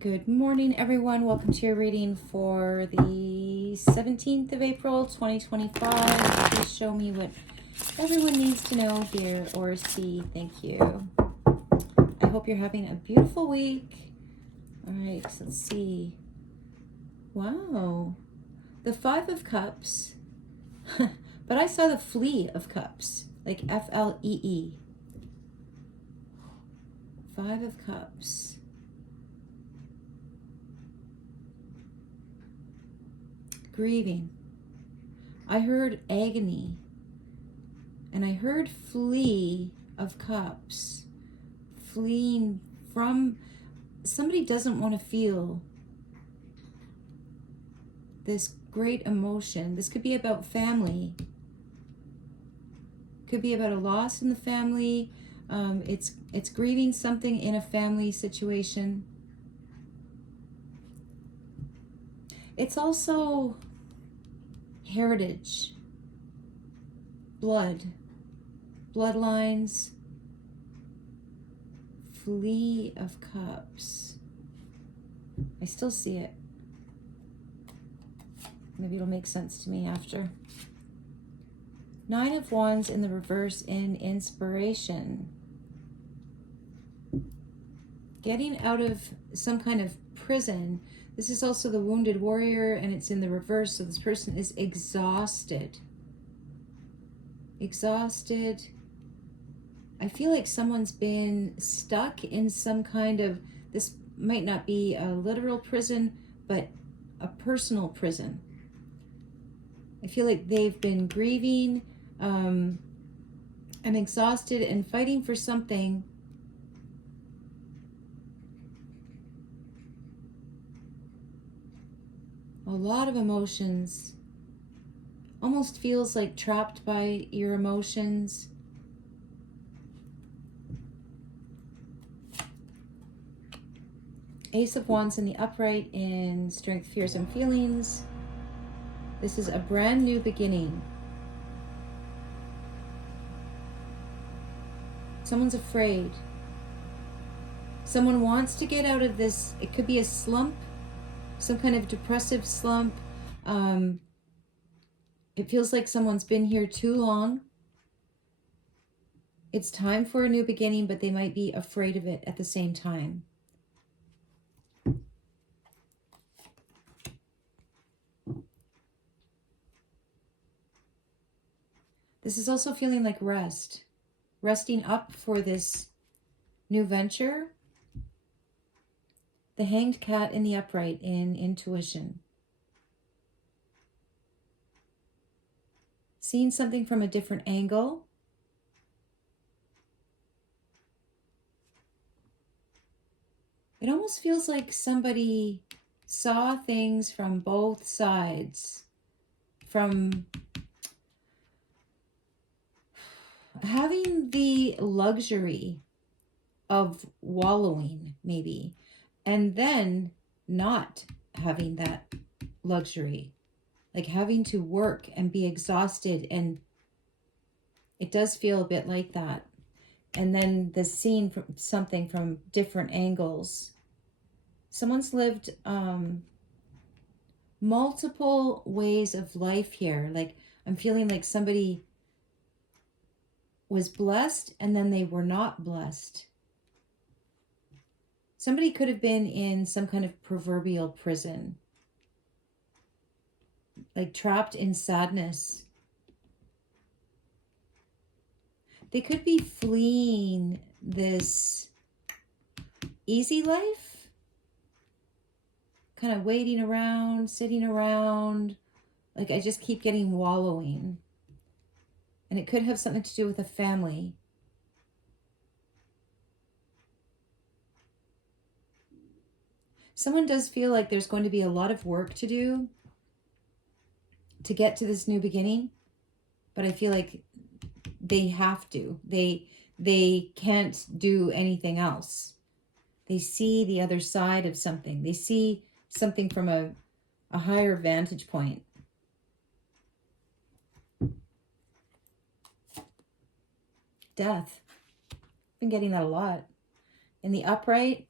Good morning, everyone. Welcome to your reading for the 17th of April, 2025. Please show me what everyone needs to know, hear, or see. Thank you. I hope you're having a beautiful week. All right, so let's see. Wow, the Five of Cups. But I saw the Flea of Cups, like Flee. Five of Cups. Grieving. I heard agony. And I heard Flea of Cups. Fleeing from somebody doesn't want to feel this great emotion. This could be about family. Could be about a loss in the family. It's grieving something in a family situation. It's also heritage, bloodlines. Flea of Cups. I still see it. Maybe it'll make sense to me after. Nine of Wands in the reverse in inspiration. Getting out of some kind of prison. This is also the Wounded Warrior, and it's in the reverse, so this person is exhausted. Exhausted. I feel like someone's been stuck in some kind of, this might not be a literal prison, but a personal prison. I feel like they've been grieving and exhausted and fighting for something. A lot of emotions. Almost feels like trapped by your emotions. Ace of Wands in the upright in strength, fears, and feelings. This is a brand new beginning. Someone's afraid. Someone wants to get out of this. It could be a slump, some kind of depressive slump. It feels like someone's been here too long. It's time for a new beginning, but they might be afraid of it at the same time. This is also feeling like rest. Resting up for this new venture. The Hanged Cat in the upright in intuition. Seeing something from a different angle. It almost feels like somebody saw things from both sides. From having the luxury of wallowing, maybe, and then not having that luxury. Like having to work and be exhausted, and it does feel a bit like that. And then the scene from something from different angles. Someone's lived multiple ways of life here. Like I'm feeling like somebody was blessed and then they were not blessed. Somebody could have been in some kind of proverbial prison, like trapped in sadness. They could be fleeing this easy life, kind of waiting around, sitting around. Like I just keep getting wallowing. And it could have something to do with a family. Someone does feel like there's going to be a lot of work to do to get to this new beginning, but I feel like they have to. They can't do anything else. They see the other side of something. They see something from a higher vantage point. Death. Been getting that a lot. In the upright,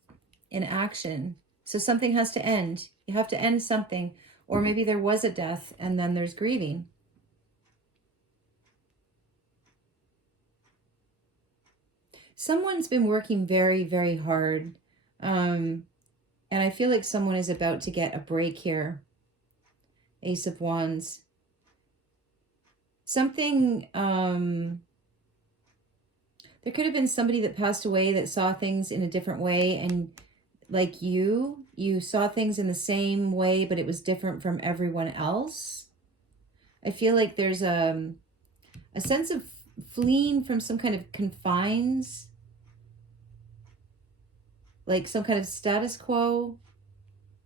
in action. So something has to end. You have to end something. Or maybe there was a death and then there's grieving. Someone's been working very, very hard. And I feel like someone is about to get a break here. Ace of Wands. Something, there could have been somebody that passed away that saw things in a different way, and like you saw things in the same way, but it was different from everyone else. I feel like there's a sense of fleeing from some kind of confines, like some kind of status quo.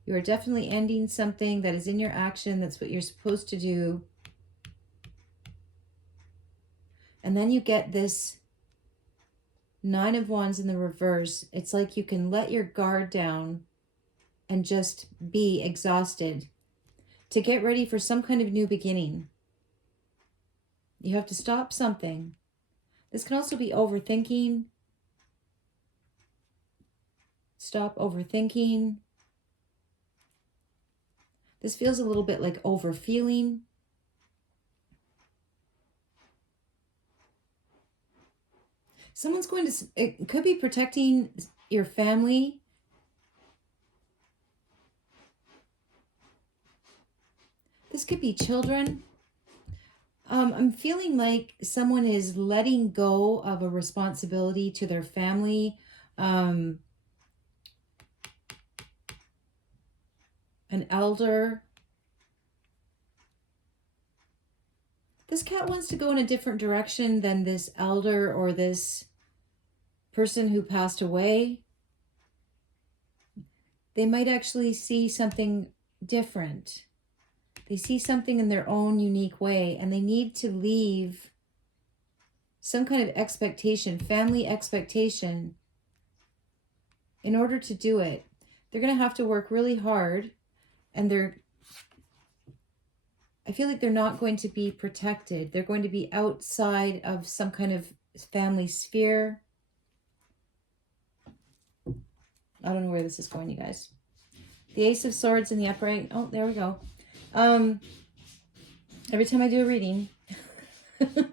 You are definitely ending something that is in your action. That's what you're supposed to do. And then you get this Nine of Wands in the reverse. It's like you can let your guard down and just be exhausted to get ready for some kind of new beginning. You have to stop something. This can also be overthinking. Stop overthinking. This feels a little bit like overfeeling. Someone's going to, it could be protecting your family. This could be children. I'm feeling like someone is letting go of a responsibility to their family. An elder. This cat wants to go in a different direction than this elder or this person who passed away. They might actually see something different. They see something in their own unique way, and they need to leave some kind of expectation, family expectation. In order to do it, they're going to have to work really hard, and I feel like they're not going to be protected. They're going to be outside of some kind of family sphere. I don't know where this is going, you guys. The Ace of Swords in the upright. Oh, there we go. Every time I do a reading, and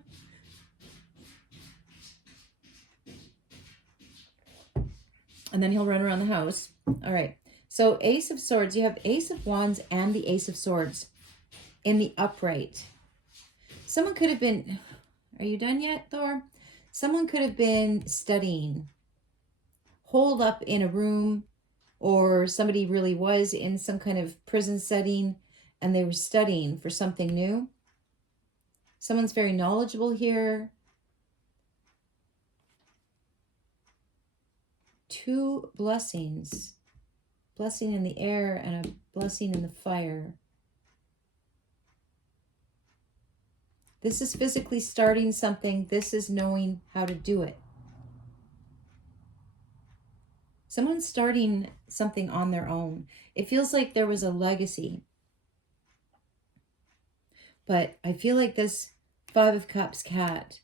then he'll run around the house. All right. So Ace of Swords, you have Ace of Wands and the Ace of Swords in the upright. Someone could have been, are you done yet, Thor? Someone could have been studying, holed up in a room, or somebody really was in some kind of prison setting and they were studying for something new. Someone's very knowledgeable here. Two blessings. Blessing in the air and a blessing in the fire. This is physically starting something. This is knowing how to do it. Someone's starting something on their own. It feels like there was a legacy. But I feel like this Five of Cups cat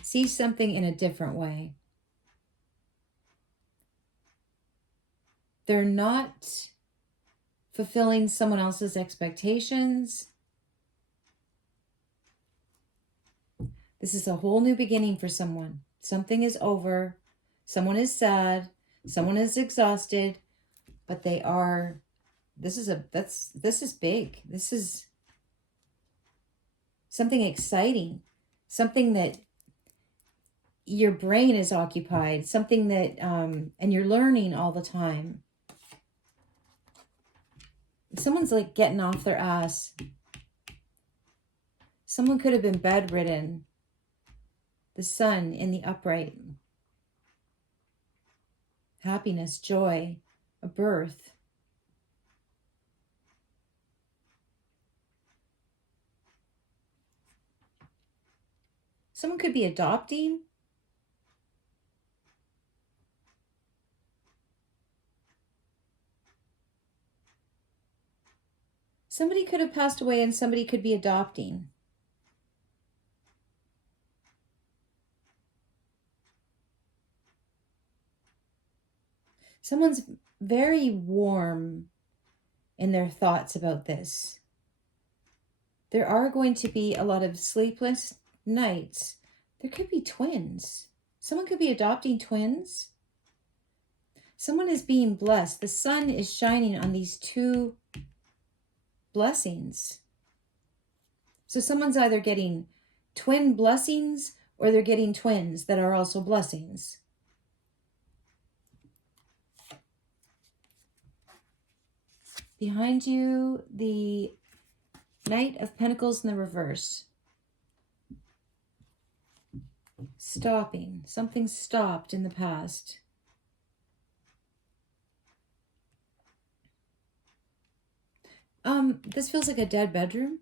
sees something in a different way. They're not fulfilling someone else's expectations. This is a whole new beginning for someone. Something is over. Someone is sad. Someone is exhausted. But they are, this is big. This is something exciting. Something that your brain is occupied. Something that, and you're learning all the time. Someone's like getting off their ass. Someone could have been bedridden. The Sun in the upright. Happiness, joy, a birth. Someone could be adopting. Somebody could have passed away and somebody could be adopting. Someone's very warm in their thoughts about this. There are going to be a lot of sleepless nights. There could be twins. Someone could be adopting twins. Someone is being blessed. The sun is shining on these two blessings. So someone's either getting twin blessings or they're getting twins that are also blessings. Behind you, the Knight of Pentacles in the reverse. Stopping. Something stopped in the past. This feels like a dead bedroom.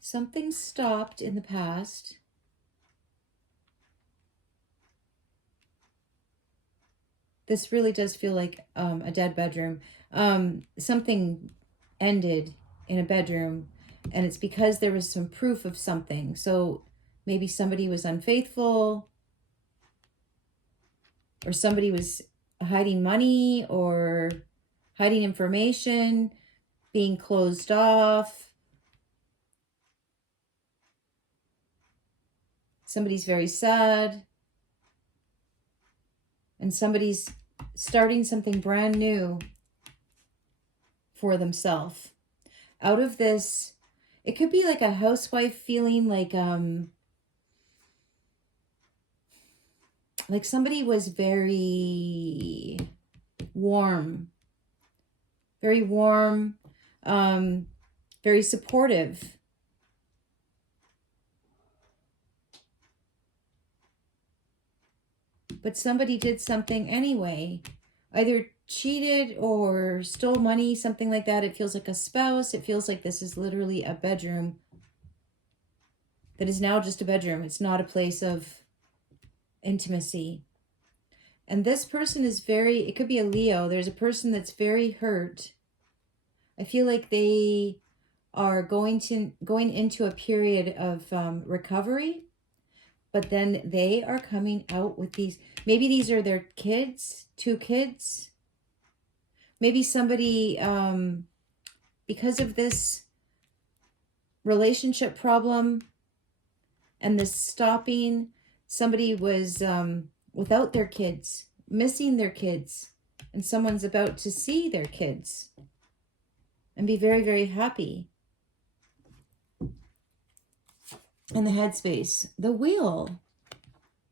Something stopped in the past. This really does feel like a dead bedroom. Something ended in a bedroom, and it's because there was some proof of something. So maybe somebody was unfaithful, or somebody was hiding money or hiding information, being closed off. Somebody's very sad. And somebody's starting something brand new for themselves. Out of this, it could be like a housewife feeling like somebody was very warm, very supportive. But somebody did something anyway, either cheated or stole money, something like that. It feels like a spouse. It feels like this is literally a bedroom that is now just a bedroom. It's not a place of intimacy. And this person is it could be a Leo. There's a person that's very hurt. I feel like they are going into a period of recovery. But then they are coming out with these, maybe these are their kids, 2 kids. Maybe somebody, because of this relationship problem and this stopping, somebody was without their kids, missing their kids, and someone's about to see their kids and be very, very happy. In the headspace, the Wheel,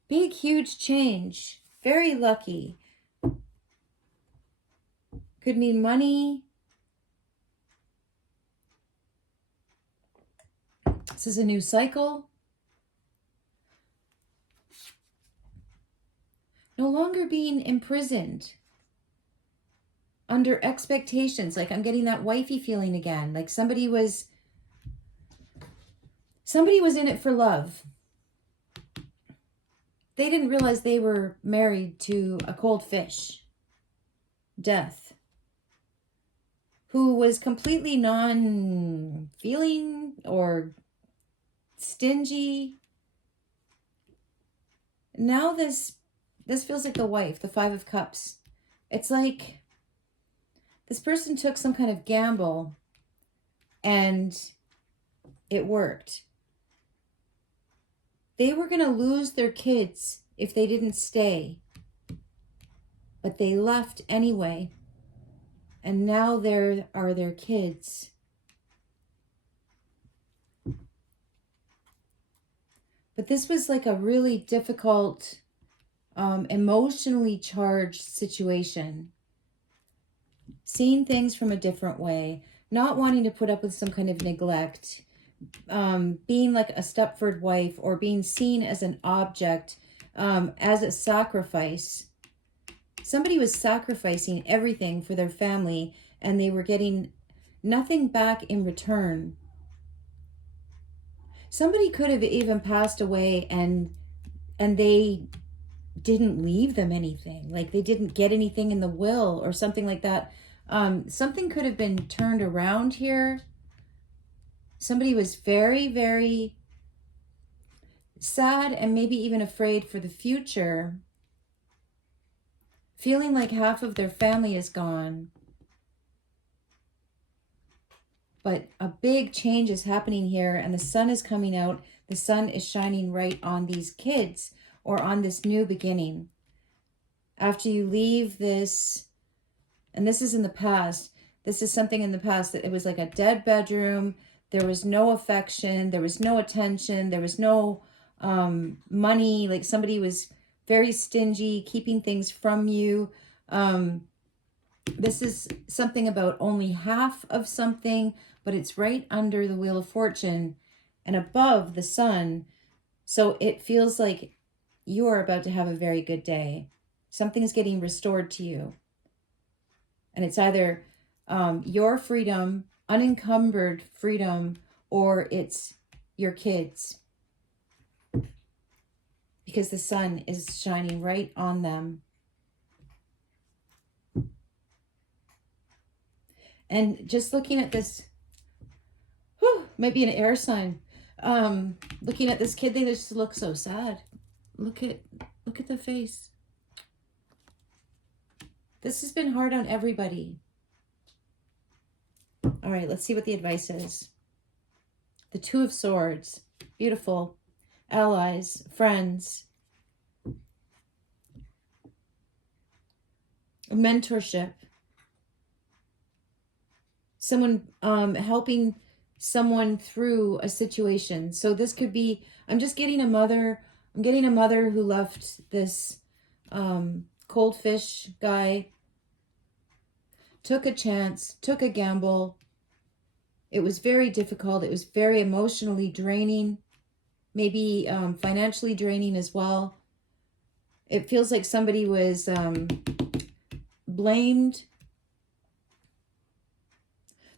big, huge change, very lucky. Could mean money. This is a new cycle. No longer being imprisoned under expectations. Like I'm getting that wifey feeling again. Like somebody was in it for love. They didn't realize they were married to a cold fish, Death, who was completely non-feeling or stingy. Now this feels like the wife, the 5 of Cups. It's like this person took some kind of gamble and it worked. They were going to lose their kids if they didn't stay. But they left anyway. And now there are their kids. But this was like a really difficult, emotionally charged situation. Seeing things from a different way. Not wanting to put up with some kind of neglect. Being like a Stepford wife or being seen as an object, as a sacrifice. Somebody was sacrificing everything for their family and they were getting nothing back in return. Somebody could have even passed away and they didn't leave them anything. Like they didn't get anything in the will or something like that. Something could have been turned around here. Somebody was very, very sad and maybe even afraid for the future, feeling like half of their family is gone. But a big change is happening here, and the sun is coming out. The sun is shining right on these kids, or on this new beginning. After you leave this, and this is in the past, this is something in the past that it was like a dead bedroom. There was no affection. There was no attention. There was no money. Like somebody was very stingy, keeping things from you. This is something about only half of something, but it's right under the Wheel of Fortune and above the sun. So it feels like you are about to have a very good day. Something is getting restored to you. And it's either your freedom, unencumbered freedom, or it's your kids. Because the sun is shining right on them. And just looking at this, might be an air sign. Looking at this kid, they just look so sad. Look at the face. This has been hard on everybody. All right, let's see what the advice is. The Two of Swords. Beautiful. Allies, friends. Mentorship. Someone helping someone through a situation. So this could be, I'm getting a mother who left this cold fish guy, took a chance, took a gamble. It was very difficult. It was very emotionally draining, maybe financially draining as well. It feels like somebody was blamed.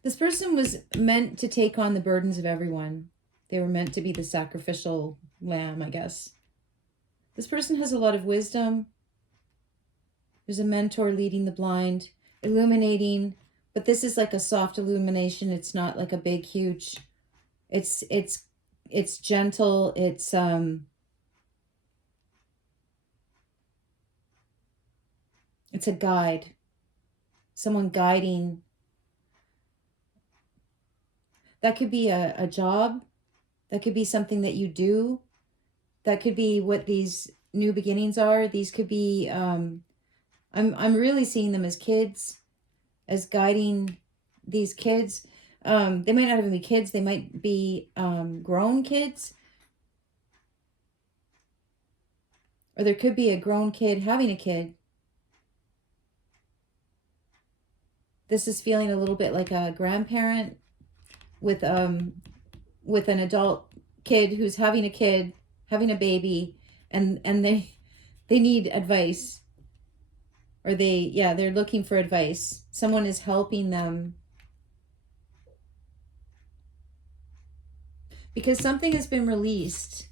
This person was meant to take on the burdens of everyone. They were meant to be the sacrificial lamb, I guess. This person has a lot of wisdom. There's a mentor leading the blind, illuminating, but this is like a soft illumination. It's not like a big, huge, it's gentle. It's a guide, someone guiding. That could be a job. That could be something that you do. That could be what these new beginnings are. These could be, I'm really seeing them as kids, as guiding these kids. They might not even be kids. They might be grown kids. Or there could be a grown kid having a kid. This is feeling a little bit like a grandparent with an adult kid who's having a kid, having a baby, and they need advice. Or they're looking for advice. Someone is helping them. Because something has been released.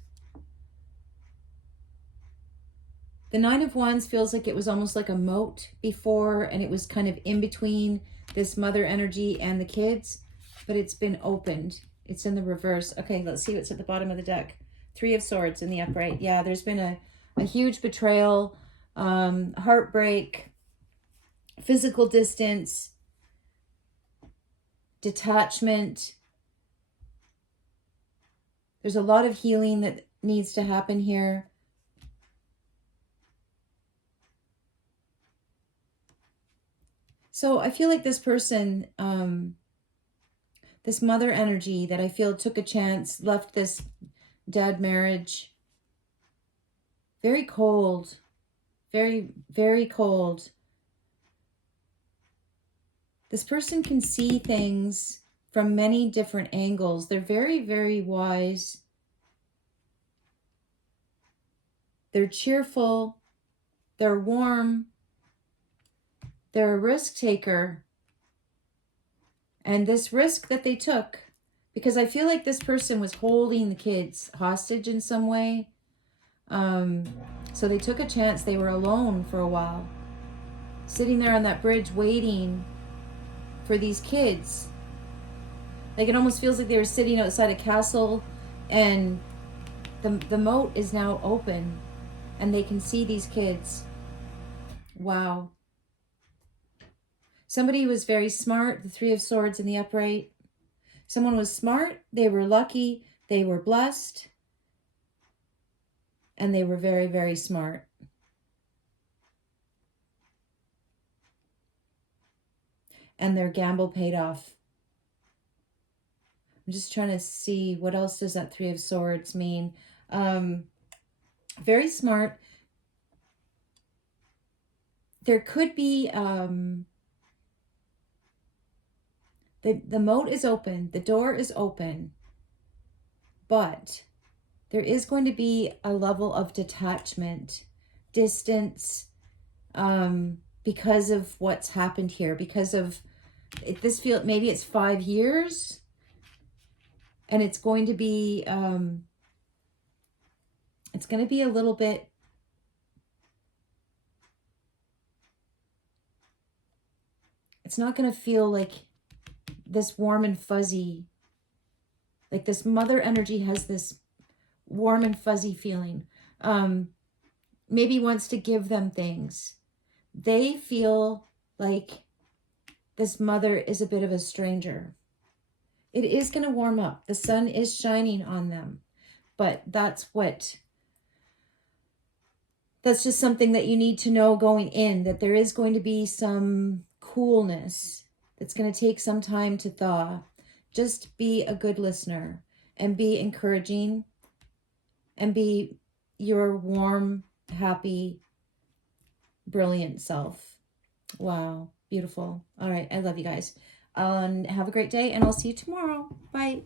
The Nine of Wands feels like it was almost like a moat before, and it was kind of in between this mother energy and the kids, but it's been opened. It's in the reverse. Okay, let's see what's at the bottom of the deck. Three of Swords in the upright. Yeah, there's been a huge betrayal, heartbreak, physical distance, detachment. There's a lot of healing that needs to happen here. So I feel like this person, this mother energy that I feel took a chance, left this dead marriage. Very cold. Very, very cold. This person can see things from many different angles. They're very, very wise. They're cheerful. They're warm. They're a risk taker. And this risk that they took, because I feel like this person was holding the kids hostage in some way. So they took a chance. They were alone for a while, sitting there on that bridge waiting for these kids. Like, it almost feels like they were sitting outside a castle, and the moat is now open, and they can see these kids. Wow. Somebody was very smart, the Three of Swords in the upright. Someone was smart, they were lucky, they were blessed, and they were very, very smart. And their gamble paid off. I'm just trying to see, what else does that Three of Swords mean? Very smart. There could be, the moat is open, the door is open, but there is going to be a level of detachment, distance, because of what's happened here, because of maybe it's 5 years, and it's going to be, it's going to be a little bit, it's not going to feel like this warm and fuzzy, like this mother energy has this warm and fuzzy feeling. Maybe wants to give them things. They feel like this mother is a bit of a stranger. It is going to warm up. The sun is shining on them, but that's just something that you need to know going in, that there is going to be some coolness that's going to take some time to thaw. Just be a good listener and be encouraging and be your warm, happy, brilliant self. Wow, beautiful. All right, I love you guys. Have a great day, and I'll see you tomorrow. Bye.